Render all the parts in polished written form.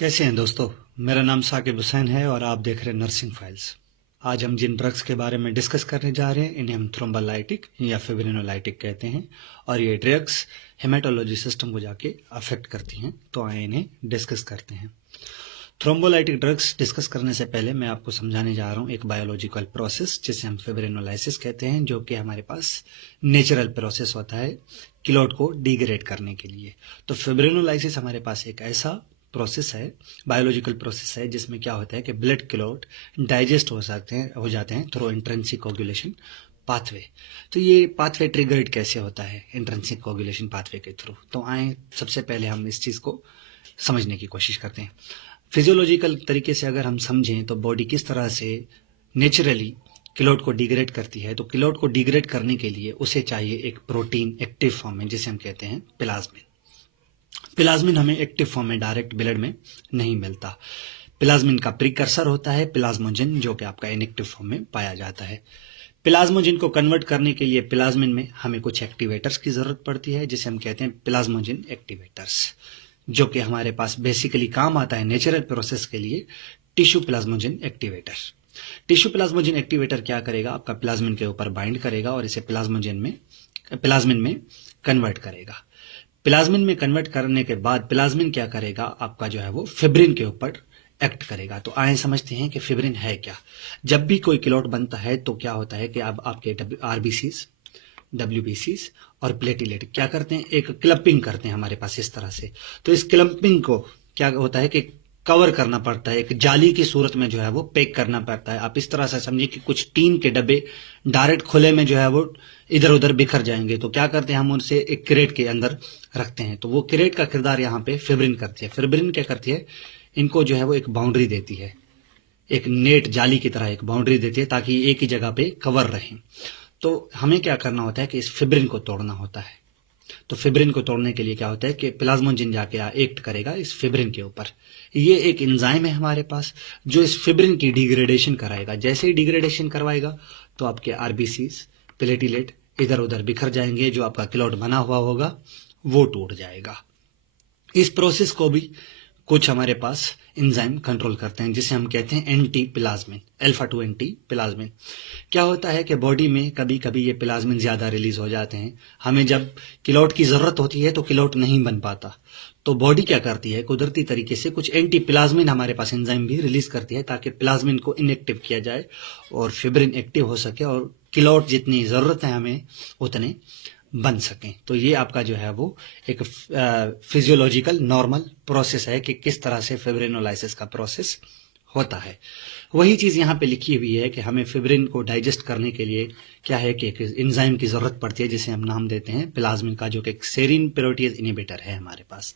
कैसे हैं दोस्तों। मेरा नाम साकिब हुसैन है और आप देख रहे हैं नर्सिंग फाइल्स। आज हम जिन ड्रग्स के बारे में डिस्कस करने जा रहे हैं इन्हें हम थ्रोम्बोलाइटिक या फिब्रिनोलाइटिक कहते हैं और ये ड्रग्स हेमाटोलॉजी सिस्टम को जाके अफेक्ट करती हैं। तो आइए इन्हें डिस्कस करते हैं। थ्रोम्बोलाइटिक ड्रग्स डिस्कस करने से पहले मैं आपको समझाने जा रहा हूँ एक बायोलॉजिकल प्रोसेस जिसे हम फिब्रिनोलाइसिस कहते हैं, जो कि हमारे पास नेचुरल प्रोसेस होता है किलोट को डिग्रेड करने के लिए। तो फिब्रिनोलाइसिस हमारे पास एक ऐसा प्रोसेस है, बायोलॉजिकल प्रोसेस है, जिसमें क्या होता है कि ब्लड क्लॉट डाइजेस्ट हो जाते हैं थ्रू इंट्रिंसिक कोगुलेशन पाथवे। तो ये पाथवे ट्रिगर्ड कैसे होता है इंट्रिंसिक कोगुलेशन पाथवे के थ्रू। तो आए सबसे पहले हम इस चीज को समझने की कोशिश करते हैं। फिजियोलॉजिकल तरीके से अगर हम समझें तो बॉडी किस तरह से नेचुरली किलोट को डिग्रेड करती है, तो किलोट को डिग्रेड करने के लिए उसे चाहिए एक प्रोटीन एक्टिव फॉर्म में, जिसे हम कहते हैं प्लाज्मिन। प्लाज्मिन हमें एक्टिव फॉर्म में डायरेक्ट ब्लड में नहीं मिलता। प्लाज्मिन का प्रीकर्सर होता है प्लाज्मोजिन, जो कि आपका इनएक्टिव फॉर्म में पाया जाता है। प्लाज्मोजिन को कन्वर्ट करने के लिए प्लाज्मिन में हमें कुछ एक्टिवेटर्स की जरूरत पड़ती है, जिसे हम कहते हैं प्लाज्मोजिन एक्टिवेटर्स, जो कि हमारे पास बेसिकली काम आता है नेचुरल प्रोसेस के लिए टिश्यू प्लाज्मोजिन एक्टिवेटर। टिश्यू प्लाज्मोजिन एक्टिवेटर क्या करेगा, आपका प्लाज्मिन के ऊपर बाइंड करेगा और इसे प्लाज्मिन में कन्वर्ट करेगा। प्लाज्मिन में कन्वर्ट करने के बाद प्लाज्मिन क्या करेगा, आपका जो है वो फिब्रिन के ऊपर एक्ट करेगा। तो आए समझते हैं कि फिब्रिन है क्या। जब भी कोई किलोट बनता है तो क्या होता है कि अब आपके आरबीसीज, डब्ल्यूबीसीज और प्लेटिलेट क्या करते हैं, एक क्लपिंग करते हैं हमारे पास इस तरह से। तो इस क्लपिंग को क्या होता है कि कवर करना पड़ता है, एक जाली की सूरत में जो है वो पैक करना पड़ता है। आप इस तरह से समझिए कि कुछ टीन के डब्बे डायरेक्ट खुले में जो है वो इधर उधर बिखर जाएंगे। तो क्या करते हैं, हम उनसे एक क्रेट के अंदर रखते हैं। तो वो क्रेट का किरदार यहाँ पे फिब्रिन करती है। फिब्रिन क्या करती है, इनको जो है वो एक बाउंड्री देती है, एक नेट जाली की तरह एक बाउंड्री देती है, ताकि एक ही जगह पे कवर रहें। तो हमें क्या करना होता है कि इस फिब्रिन को तोड़ना होता है। तो फिब्रिन को तोड़ने के लिए क्या होता है कि प्लाज्मोजिन जाके एक्ट करेगा इस फिब्रिन के ऊपर। ये एक एंजाइम है हमारे पास जो इस फिब्रिन की डिग्रेडेशन कराएगा। जैसे ही डिग्रेडेशन करवाएगा तो आपके आरबीसीज, प्लेटिलेट इधर उधर बिखर जाएंगे, जो आपका क्लॉट बना हुआ होगा वो टूट जाएगा। इस प्रोसेस को भी कुछ हमारे पास एंजाइम कंट्रोल करते हैं, जिसे हम कहते हैं anti plasmin, alpha 2 anti plasmin. क्या होता है कि बॉडी में कभी कभी ये प्लाज्मिन ज्यादा रिलीज हो जाते हैं। हमें जब किलोट की जरूरत होती है तो किलोट नहीं बन पाता, तो बॉडी क्या करती है, कुदरती तरीके से कुछ एंटी प्लाज्मिन हमारे पास एंजाइम भी रिलीज करती है, ताकि प्लाज्मिन को इनएक्टिव किया जाए और फिब्रिन एक्टिव हो सके और किलोट जितनी जरूरत है हमें उतने बन सकें। तो ये आपका जो है वो एक फिजियोलॉजिकल नॉर्मल प्रोसेस है कि किस तरह से फिब्रिनोलाइसिस का प्रोसेस होता है। वही चीज यहाँ पे लिखी हुई है कि हमें फिब्रिन को डाइजेस्ट करने के लिए क्या है कि एक एंजाइम की जरूरत पड़ती है, जिसे हम नाम देते हैं प्लाज्मिन का, जो कि एक सेरीन प्रोटीज इनिबिटर है हमारे पास।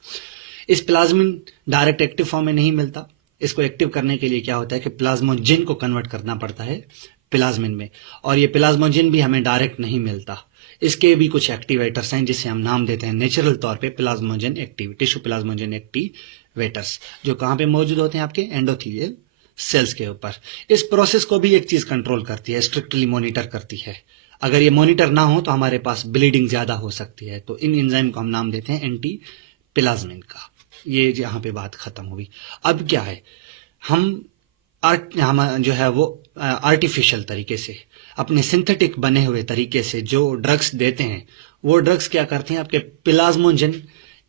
इस प्लाज्मिन डायरेक्ट एक्टिव फॉर्म में नहीं मिलता। इसको एक्टिव करने के लिए क्या होता है कि प्लाज्मोजिन को कन्वर्ट करना पड़ता है प्लाज्मिन में, और ये प्लाज्मोजिन भी हमें डायरेक्ट नहीं मिलता। इसके भी कुछ एक्टिवेटर्स हैं, जिसे हम नाम देते हैं नेचुरल तौर पे प्लाज्मोजिन एक्टिव, टिश्यू प्लाज्मोजिन एक्टिवेटर्स, जो कहां पे मौजूद होते हैं, आपके एंडोथेलियल सेल्स के ऊपर। इस प्रोसेस को भी एक चीज कंट्रोल करती है, स्ट्रिक्टली मॉनिटर करती है। अगर ये मॉनिटर ना हो तो हमारे पास ब्लीडिंग ज्यादा हो सकती है। तो इन एंजाइम को हम नाम देते हैं एंटी प्लाज्मिन का। ये यहाँ पे बात खत्म हुई। अब क्या है, हम जो है वो आर्टिफिशियल तरीके से, अपने सिंथेटिक बने हुए तरीके से जो ड्रग्स देते हैं, वो ड्रग्स क्या करती हैं, आपके प्लाज्मोजिन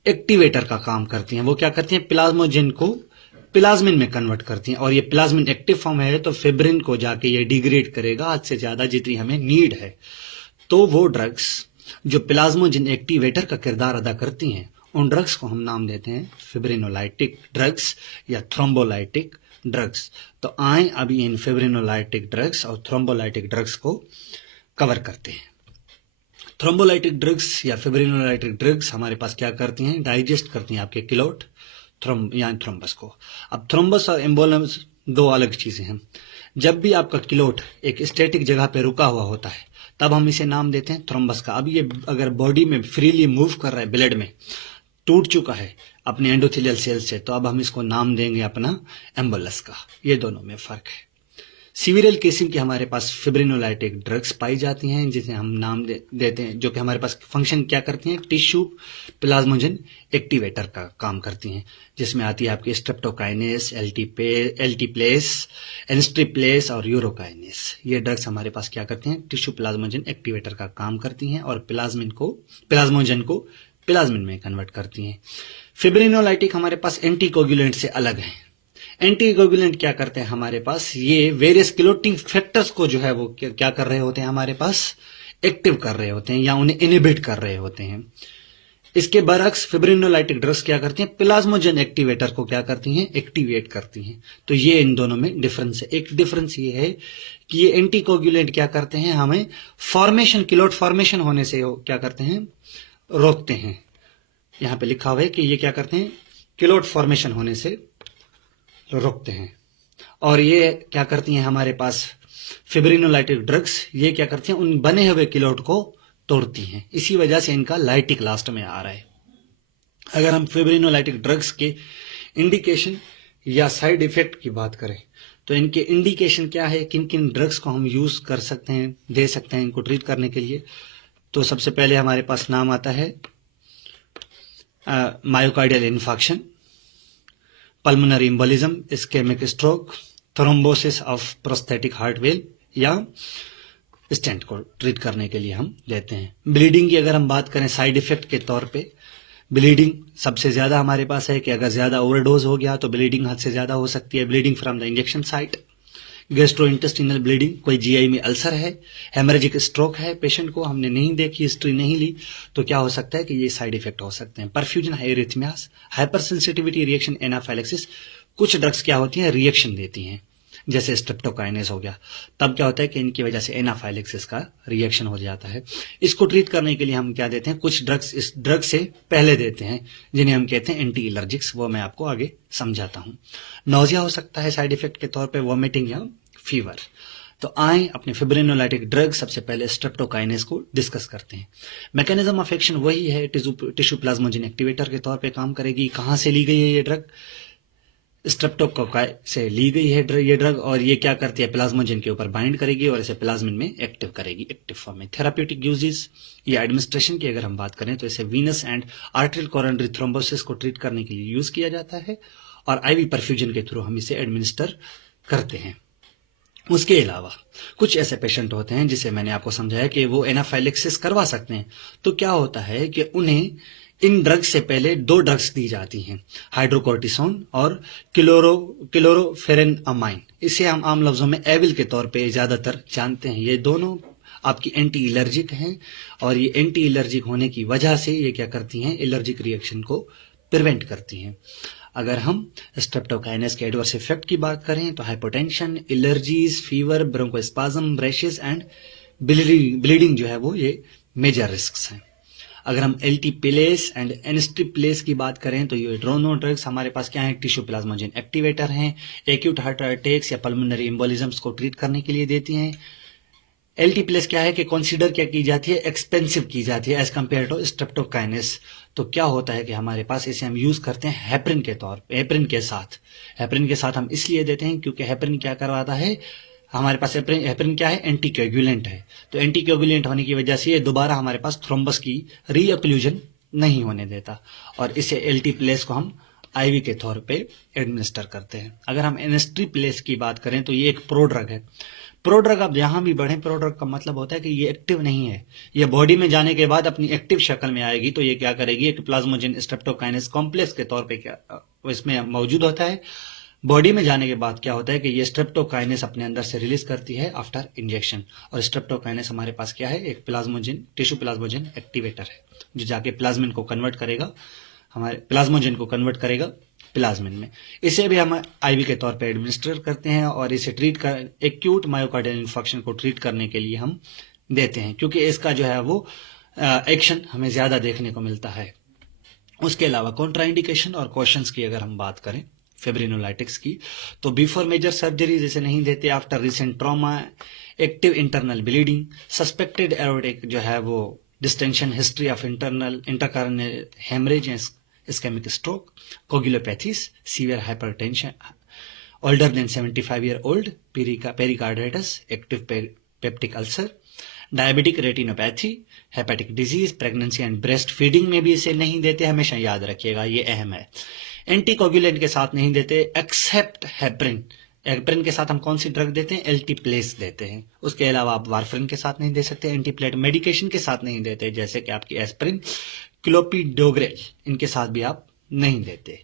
एक्टिवेटर का काम करती हैं। वो क्या करती हैं, प्लाज्मोजिन को प्लाज्मिन में कन्वर्ट करती हैं, और ये प्लाज्मिन एक्टिव फॉर्म है तो फिब्रिन को जाके ये डिग्रेड करेगा हद से ज्यादा, जितनी हमें नीड है। तो वो ड्रग्स जो प्लाज्मोजिन एक्टिवेटर का किरदार अदा करती हैं, उन ड्रग्स को हम नाम देते हैं फिब्रिनोलाइटिक ड्रग्स या थ्रोम्बोलाइटिक ड्रग्स। तो आए अभी इन फिब्रिनोलाइटिक ड्रग्स और थ्रोम्बोलाइटिक ड्रग्स को कवर करते हैं। थ्रोम्बोलाइटिक ड्रग्स या फिब्रिनोलाइटिक ड्रग्स हमारे पास क्या करती हैं, डाइजेस्ट करती हैं आपके किलोट या थ्रोम्बस को। अब थ्रोम्बस और एम्बोलम्स दो अलग चीजें हैं। जब भी आपका किलोट एक स्टैटिक जगह पे रुका हुआ होता है तब हम इसे नाम देते हैं थ्रोम्बस का। अब ये अगर बॉडी में फ्रीली मूव कर रहा है, ब्लड में टूट चुका है अपने एंडोथेलियल सेल से, तो अब हम इसको नाम देंगे अपना एम्बोलस का। ये दोनों में फर्क है। सीवियल केसिंग के हमारे पास फिब्रिनोलाइटिक ड्रग्स पाई जाती हैं, जिसे हम नाम देते हैं, जो कि हमारे पास फंक्शन क्या करती हैं, टिश्यू प्लाज्मोजन एक्टिवेटर का काम करती हैं, जिसमें आती है आपकी स्ट्रेप्टोकाइनेस, एल्टीप्लेस, एनस्ट्रिप्लेस और यूरोकाइनेस। ये ड्रग्स हमारे पास क्या करती हैं, टिश्यू प्लाज्मोजन एक्टिवेटर का काम करती हैं और प्लाज्मोजन को प्लाज्मिन में कन्वर्ट करती हैं। फिब्रिनोलाइटिक हमारे पास एंटीकोगुलेंट से अलग है। एंटीकोगुलेंट क्या करते हैं हमारे पास, ये वेरियस क्लोटिंग फैक्टर्स को जो है वो क्या कर रहे होते हैं, हमारे पास एक्टिव कर रहे होते हैं या उन्हें इनहिबिट कर रहे होते हैं। इसके बरअक्स फिब्रिनोलाइटिक ड्रग्स क्या करती हैं, प्लाज्मोजन एक्टिवेटर को क्या करती हैं, एक्टिवेट करती हैं। तो ये इन दोनों में डिफरेंस है। एक डिफरेंस ये है कि ये एंटीकोगुलेंट क्या करते हैं, हमें क्लोट फॉर्मेशन होने से क्या करते हैं, रोकते हैं। यहां पे लिखा हुआ है कि ये क्या करते हैं, क्लोट फॉर्मेशन होने से रोकते हैं। और ये क्या करती हैं हमारे पास फिब्रिनोलाइटिक ड्रग्स, ये क्या करती हैं, उन बने हुए क्लोट को तोड़ती हैं। इसी वजह से इनका लाइटिक लास्ट में आ रहा है। अगर हम फिब्रिनोलाइटिक ड्रग्स के इंडिकेशन या साइड इफेक्ट की बात करें तो इनके इंडिकेशन क्या है, किन किन ड्रग्स को हम यूज कर सकते हैं, दे सकते हैं इनको ट्रीट करने के लिए। तो सबसे पहले हमारे पास नाम आता है myocardial infarction, pulmonary embolism, ischemic stroke, thrombosis of prosthetic heart valve या स्टेंट को ट्रीट करने के लिए हम देते हैं। ब्लीडिंग की अगर हम बात करें साइड इफेक्ट के तौर पे, ब्लीडिंग सबसे ज्यादा हमारे पास है कि अगर ज्यादा ओवरडोज हो गया तो ब्लीडिंग हद से ज्यादा हो सकती है। Bleeding from the injection site, gastrointestinal bleeding, कोई जीआई में अल्सर है, हेमरेजिक स्ट्रोक है, पेशेंट को हमने नहीं देखी, हिस्ट्री नहीं ली, तो क्या हो सकता है कि ये साइड इफेक्ट हो सकते हैं। Perfusion arrhythmias, hyper sensitivity reaction, anaphylaxis. कुछ ड्रग्स क्या होती हैं, रिएक्शन देती हैं, जैसे स्ट्रेप्टोकाइनेस हो गया, तब क्या होता है कि इनकी वजह से एनाफाइलेक्सिस का रिएक्शन हो जाता है। इसको ट्रीट करने के लिए हम क्या देते हैं, कुछ ड्रग्स इस ड्रग से पहले देते हैं जिन्हें हम कहते हैं एंटी एलर्जिक्स, वो मैं आपको आगे समझाता हूं। नोजिया हो सकता है साइड इफेक्ट के तौर पे, वॉमिटिंग या फीवर। तो आए अपने फिब्रिनोलाइटिक ड्रग सबसे पहले स्ट्रेप्टोकाइनेस को डिस्कस करते हैं। मैकेनिज्म ऑफ एक्शन वही है, टिश्यू प्लाज्मोजन एक्टिवेटर के तौर पे काम करेगी। कहां से ली गई है ये ड्रग, स्ट्रेप्टोकोकाई से ली गई है ये ड्रग, और ये क्या करती है, प्लाज्मोजन के ऊपर बाइंड करेगी और इसे प्लाज्मिन में एक्टिव करेगी, एक्टिव फॉर्म में। थेराप्यूटिक यूजेस या एडमिनिस्ट्रेशन की अगर हम बात करें तो इसे Venus and arterial coronary thrombosis को ट्रीट करने के लिए यूज किया जाता है और आईवी परफ्यूजन के थ्रू हम इसे एडमिनिस्टर करते हैं। उसके अलावा कुछ ऐसे पेशेंट होते हैं जिसे मैंने आपको समझाया कि वो एनाफाइलेक्सिस करवा सकते हैं। तो क्या होता है कि उन्हें इन ड्रग्स से पहले दो ड्रग्स दी जाती हैं, हाइड्रोकोर्टिसोन और क्लोरोफेरेनामाइन। इसे हम आम लफ्जों में एविल के तौर पे ज्यादातर जानते हैं। ये दोनों आपकी एंटी एलर्जिक हैं और ये एंटी एलर्जिक होने की वजह से ये क्या करती हैं, एलर्जिक रिएक्शन को प्रिवेंट करती हैं। अगर हम स्ट्रेप्टोकाइनेस के एडवर्स इफेक्ट की बात करें तो hypotension, allergies, fever, bronchospasm, rashes and bleeding जो है वो ये मेजर रिस्क्स हैं। अगर हम एल्टीप्लेस एंड एनस्ट्रिप्लेस की बात करें तो ये दोनों ड्रग्स हमारे पास क्या है, टिश्यू प्लाज्मोजन एक्टिवेटर हैं, एक्यूट हार्ट अटैक्स या पल्मोनरी एम्बोलिज्म्स को ट्रीट करने के लिए देती हैं। एल्टीप्लेस क्या है कि कंसीडर क्या की जाती है, एक्सपेंसिव की जाती है एज कंपेयर टू स्ट्रेप्टोकाइनेस। तो क्या होता है कि हमारे पास इसे हम यूज करते हैं हेपरिन के तौर पे, हेपरिन के साथ हम इसलिए देते हैं क्योंकि हेपरिन क्या करवाता है, हमारे पास हेपरिन क्या है, एंटीकोगुलेंट है। तो एंटीकोगुलेंट होने की वजह से ये दोबारा हमारे पास थ्रोम्बस की रीअक्लूजन नहीं होने देता और इसे एल्टीप्लेस को हम आईवी के तौर पे एडमिनिस्टर करते हैं। अगर हम एनस्ट्रिप्लेस की बात करें तो ये एक प्रोड्रग है। प्रोड्रग आप जहां भी बढ़े, प्रोड्रग का मतलब होता है कि ये एक्टिव नहीं है, ये बॉडी में जाने के बाद अपनी एक्टिव शक्ल में आएगी तो ये क्या करेगी, एक प्लाज्मोजन स्ट्रेप्टोकाइनेस कॉम्प्लेक्स के तौर पे क्या इसमें मौजूद होता है। बॉडी में जाने के बाद क्या होता है कि ये स्ट्रेप्टोकाइनेस अपने अंदर से रिलीज करती है आफ्टर इंजेक्शन, और स्ट्रेप्टोकाइनेस हमारे पास क्या है, एक टिश्यू प्लाज्मोजन एक्टिवेटर है जो जाके प्लाज्मिन को कन्वर्ट करेगा, हमारे प्लाज्मोजन को कन्वर्ट करेगा प्लाज्मिन में। इसे भी हम आईवी के तौर पे एडमिनिस्टर करते हैं और इसे ट्रीट कर एक्यूट मायोकार्डियल इन्फेक्शन को ट्रीट करने के लिए हम देते हैं, क्योंकि इसका जो है वो एक्शन हमें ज्यादा देखने को मिलता है। उसके अलावा कॉन्ट्राइंडिकेशन और कॉशंस की अगर हम बात करें फिब्रिनोलाइटिक्स की, तो बिफोर मेजर सर्जरी जैसे नहीं देते, after recent trauma, active internal bleeding, suspected aortic जो है वो distension, history of intracranial haemorrhage, ischaemic stroke, coagulopathies, severe hypertension older than 75 year old, pericarditis, active peptic ulcer, diabetic retinopathy, hepatic disease, pregnancy and breast feeding में भी इसे नहीं देते, हमेशा याद रखिएगा, ये अहम है। एंटीकोगुलेंट के साथ नहीं देते एक्सेप्ट हेपरिन। हेपरिन के साथ हम कौन सी ड्रग देते हैं? एल्टीप्लेस देते हैं। उसके अलावा आप वारफरिन के साथ नहीं दे सकते, एंटीप्लेट मेडिकेशन के साथ नहीं देते, जैसे कि आपकी एस्पिरिन, क्लोपिडोग्रेल, इनके साथ भी आप नहीं देते।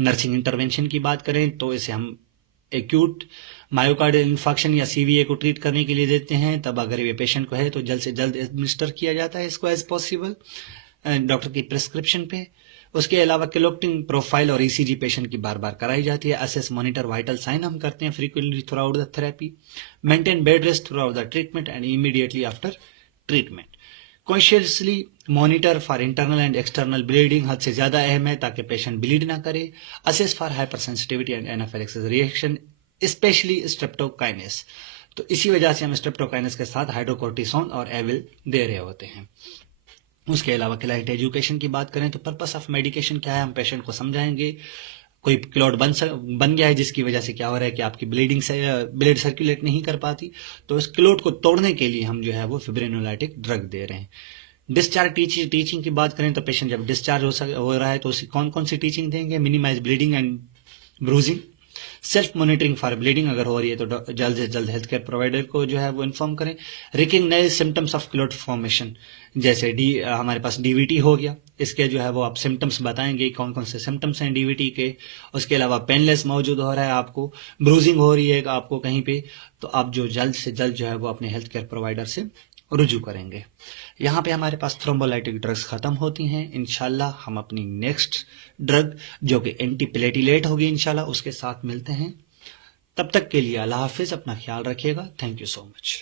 नर्सिंग इंटरवेंशन की बात करें तो इसे हम एक्यूट मायोकार्डियल इन्फेक्शन या सीवीए को ट्रीट करने के लिए देते हैं। तब अगर ये पेशेंट को है तो जल्द से जल्द एडमिनिस्टर किया जाता है इसको एज पॉसिबल डॉक्टर की प्रिस्क्रिप्शन पे। उसके अलावा क्लोक्टिन प्रोफाइल और ईसीजी पेशेंट की बार बार कराई जाती है। असेस मॉनिटर वाइटल साइन हम करते हैं frequently through out the therapy. Maintain bed rest through out the treatment and immediately after treatment. Consciously monitor for internal and external bleeding हद से ज्यादा अहम है ताकि पेशेंट ब्लीड ना करे। Assess for hyper sensitivity and anaphylaxis reaction, specially streptokinase. तो इसी वजह से हम स्ट्रेप्टोकाइनेस के साथ हाइड्रोकोर्टिसोन और एविल दे रहे होते हैं। उसके अलावा क्लाइट एजुकेशन की बात करें तो पर्पस ऑफ मेडिकेशन क्या है, हम पेशेंट को समझाएंगे। कोई क्लॉट बन गया है जिसकी वजह से क्या हो रहा है कि आपकी ब्लीडिंग से ब्लड सर्कुलेट नहीं कर पाती, तो इस क्लॉट को तोड़ने के लिए हम जो है वो फिब्रिनोलाइटिक ड्रग दे रहे हैं। डिस्चार्ज टीचिंग की बात करें तो पेशेंट जब डिस्चार्ज हो रहा है तो उसे कौन कौन सी टीचिंग देंगे? Minimise bleeding and bruising, self monitoring for bleeding, अगर हो रही है तो जल्द से जल्द हेल्थ केयर प्रोवाइडर को जो है वो इन्फॉर्म करें। Recognise symptoms of clot formation, जैसे हमारे पास डीवीटी हो गया, इसके जो है वो आप सिम्टम्स बताएंगे कौन कौन से सिम्टम्स हैं डीवीटी के। उसके अलावा पेनलेस मौजूद हो रहा है आपको, ब्रूजिंग हो रही है आपको कहीं पे, तो आप जो जल्द से जल्द जो है वो अपने हेल्थ केयर प्रोवाइडर से रुजू करेंगे। यहाँ पे हमारे पास थ्रोम्बोलाइटिक ड्रग्स खत्म होती हैं। इंशाल्लाह हम अपनी नेक्स्ट ड्रग जो कि एंटीप्लेटिलेट होगी इंशाल्लाह उसके साथ मिलते हैं। तब तक के लिए अल्लाह हाफिज, अपना ख्याल रखिएगा। Thank you so much.